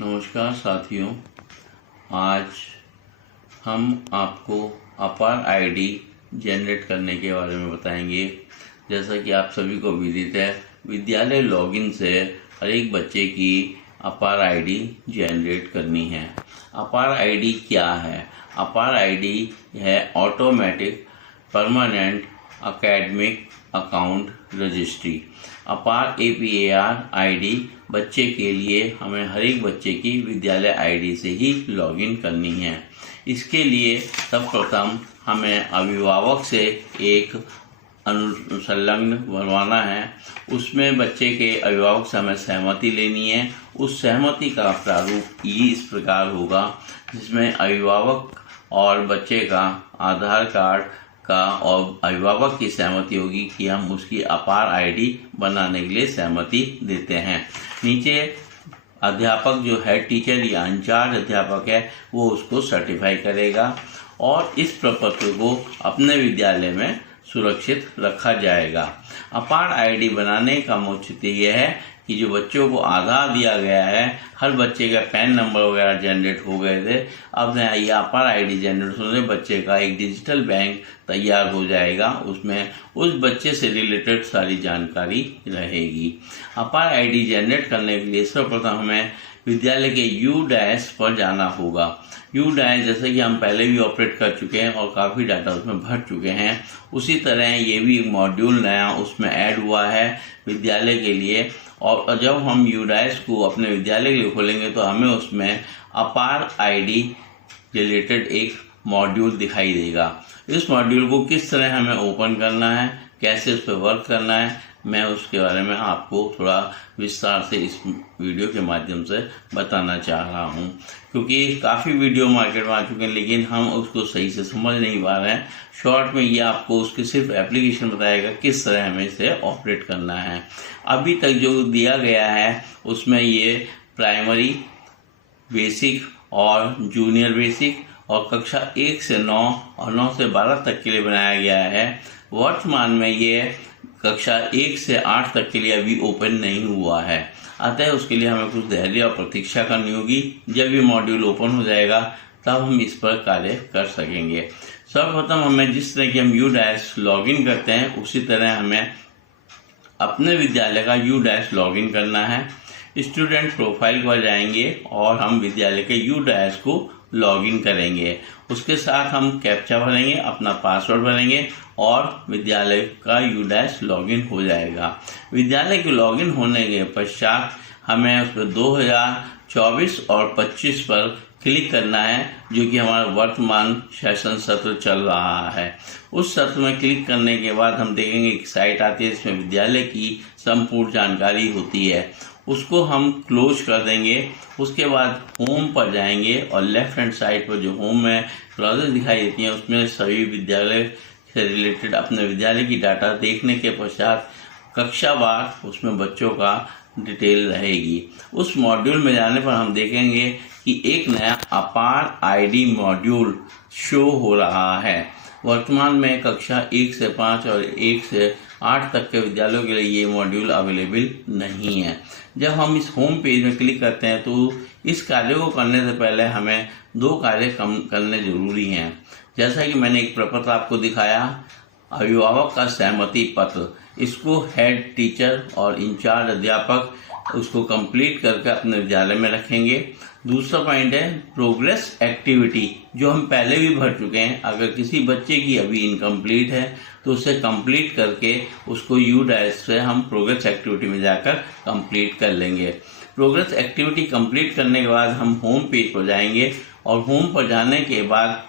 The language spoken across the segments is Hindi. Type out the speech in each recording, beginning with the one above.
नमस्कार साथियों, आज हम आपको अपार आईडी जनरेट करने के बारे में बताएंगे। जैसा कि आप सभी को विदित है, विद्यालय लॉगिन से हर एक बच्चे की अपार आईडी जनरेट करनी है। अपार आईडी क्या है? अपार आईडी है automatic permanent academic account registry. अपार APAR आईडी बच्चे के लिए हमें हर एक बच्चे की विद्यालय आईडी से ही लॉगिन करनी है। इसके लिए सर्वप्रथम हमें अभिभावक से एक अनुसंलग्न बनवाना है। उसमें बच्चे के अभिभावक से हमें सहमति लेनी है। उस सहमति का प्रारूप ये इस प्रकार होगा, जिसमें अभिभावक और बच्चे का आधार कार्ड का और अभिभावक की सहमति होगी कि हम उसकी अपार आईडी बनाने के लिए सहमति देते हैं। नीचे अध्यापक जो हेड टीचर या इंचार्ज अध्यापक है वो उसको सर्टिफाई करेगा और इस प्रपत्र को अपने विद्यालय में सुरक्षित रखा जाएगा। अपार आईडी बनाने का औचित्य यह है कि जो बच्चों को आधार दिया गया है, हर बच्चे का पैन नंबर वगैरह जनरेट हो गए थे। अब ये अपार आईडी जनरेट होने से बच्चे का एक डिजिटल बैंक तैयार हो जाएगा। उसमें उस बच्चे से रिलेटेड सारी जानकारी रहेगी। अपार आईडी जनरेट करने के लिए सर्वप्रथम हमें विद्यालय के U- पर जाना होगा। U- जैसे कि हम पहले भी ऑपरेट कर चुके हैं और काफ़ी डाटा उसमें भर चुके हैं, उसी तरह ये भी एक मॉड्यूल नया उसमें ऐड हुआ है विद्यालय के लिए। और जब हम U- को अपने विद्यालय के लिए खोलेंगे तो हमें उसमें अपार आईडी रिलेटेड एक मॉड्यूल दिखाई देगा। इस मॉड्यूल को किस तरह हमें ओपन करना है, कैसे उस पर वर्क करना है, मैं उसके बारे में आपको थोड़ा विस्तार से इस वीडियो के माध्यम से बताना चाह रहा हूं, क्योंकि काफ़ी वीडियो मार्केट में आ चुके हैं लेकिन हम उसको सही से समझ नहीं पा रहे हैं। शॉर्ट में ये आपको उसके सिर्फ एप्लीकेशन बताएगा किस तरह हमें इसे ऑपरेट करना है। अभी तक जो दिया गया है उसमें ये प्राइमरी, बेसिक और जूनियर बेसिक और कक्षा 1 से 9 और 9 से 12 तक के लिए बनाया गया है। वर्तमान में ये कक्षा 1 से 8 तक के लिए अभी ओपन नहीं हुआ है, अतः उसके लिए हमें कुछ धैर्य और प्रतीक्षा करनी होगी। जब ये मॉड्यूल ओपन हो जाएगा तब हम इस पर कार्य कर सकेंगे। सर्वप्रथम हमें जिस तरह की हम U- लॉगिन करते हैं उसी तरह हमें अपने विद्यालय का U- लॉगिन करना है। स्टूडेंट प्रोफाइल पर जाएंगे और हम विद्यालय के U- को लॉगिन करेंगे। उसके साथ हम कैप्चा भरेंगे, अपना पासवर्ड भरेंगे और विद्यालय का U- लॉगिन हो जाएगा। विद्यालय के लॉगिन होने के पश्चात हमें उस पर 2024 और 25 पर क्लिक करना है, जो कि हमारा वर्तमान सेशन सत्र चल रहा है। उस सत्र में क्लिक करने के बाद हम देखेंगे एक साइट आती है जिसमें विद्यालय की संपूर्ण जानकारी होती है। उसको हम क्लोज कर देंगे। उसके बाद होम पर जाएंगे और लेफ्ट हैंड साइड पर जो होम में क्लॉजेस दिखाई देती हैं उसमें सभी विद्यालय से रिलेटेड अपने विद्यालय की डाटा देखने के पश्चात कक्षावार उसमें बच्चों का डिटेल रहेगी। उस मॉड्यूल में जाने पर हम देखेंगे कि एक नया अपार आईडी मॉड्यूल शो हो रहा है। वर्तमान में कक्षा 1 से 5 और 1 से 8 तक के विद्यालयों के लिए ये मॉड्यूल अवेलेबल नहीं है। जब हम इस होम पेज में क्लिक करते हैं तो इस कार्य को करने से पहले हमें 2 कार्य करने जरूरी हैं। जैसा कि मैंने एक प्रपत्र आपको दिखाया, अभिभावक का सहमति पत्र, इसको हेड टीचर और इंचार्ज अध्यापक उसको कंप्लीट करके अपने विद्यालय में रखेंगे। दूसरा पॉइंट है प्रोग्रेस एक्टिविटी, जो हम पहले भी भर चुके हैं। अगर किसी बच्चे की अभी इनकम्प्लीट है तो उसे कंप्लीट करके उसको U- से हम प्रोग्रेस एक्टिविटी में जाकर कंप्लीट कर लेंगे। प्रोग्रेस एक्टिविटी कंप्लीट करने के बाद हम होम पेज पर जाएंगे और होम पर जाने के बाद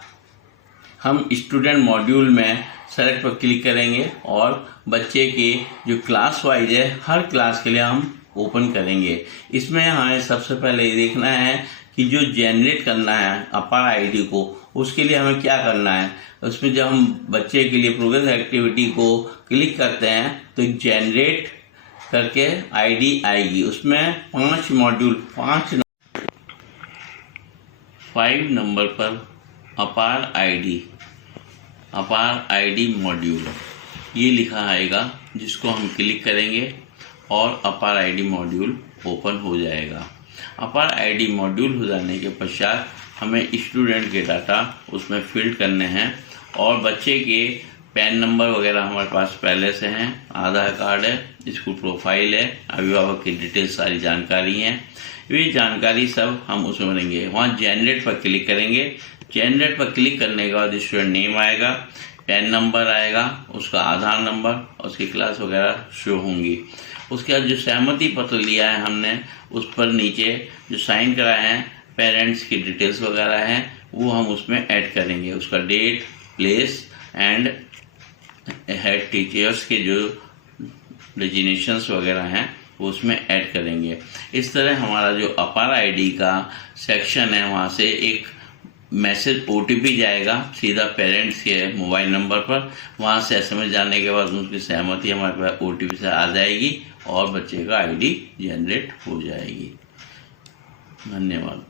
हम स्टूडेंट मॉड्यूल में सेलेक्ट पर क्लिक करेंगे और बच्चे के जो क्लास वाइज है हर क्लास के लिए हम ओपन करेंगे। इसमें हमें सबसे पहले ये देखना है कि जो जनरेट करना है अपार आईडी को, उसके लिए हमें क्या करना है। उसमें जब हम बच्चे के लिए प्रोग्रेस एक्टिविटी को क्लिक करते हैं तो जनरेट करके आईडी आएगी। उसमें 5 मॉड्यूल 5 नंबर पर अपार आईडी मॉड्यूल ये लिखा आएगा, जिसको हम क्लिक करेंगे और अपार आईडी मॉड्यूल ओपन हो जाएगा। अपार आईडी मॉड्यूल हो जाने के पश्चात हमें स्टूडेंट के डाटा उसमें फिल करने हैं और बच्चे के पैन नंबर वगैरह हमारे पास पहले से हैं, आधार कार्ड है, स्कूल प्रोफाइल है, अभिभावक की डिटेल सारी जानकारी हैं। ये जानकारी सब हम उसमें भरेंगे। वहाँ जनरेट पर क्लिक करेंगे। जनरेट पर क्लिक करने के बाद स्टूडेंट नेम आएगा, पैन नंबर आएगा, उसका आधार नंबर और उसकी क्लास वगैरह शो होंगी। उसके बाद जो सहमति पत्र लिया है हमने, उस पर नीचे जो साइन कराए हैं, पेरेंट्स की डिटेल्स वगैरह हैं, वो हम उसमें ऐड करेंगे। उसका date, place and head teachers के जो डेजिग्नेशंस वगैरह हैं वो उसमें ऐड करेंगे। इस तरह हमारा जो अपार आईडी का सेक्शन है, वहाँ से एक मैसेज OTP जाएगा सीधा पेरेंट्स के मोबाइल नंबर पर। वहाँ से SMS जाने के बाद उनकी सहमति हमारे पास OTP से आ जाएगी और बच्चे का आईडी जनरेट हो जाएगी। धन्यवाद।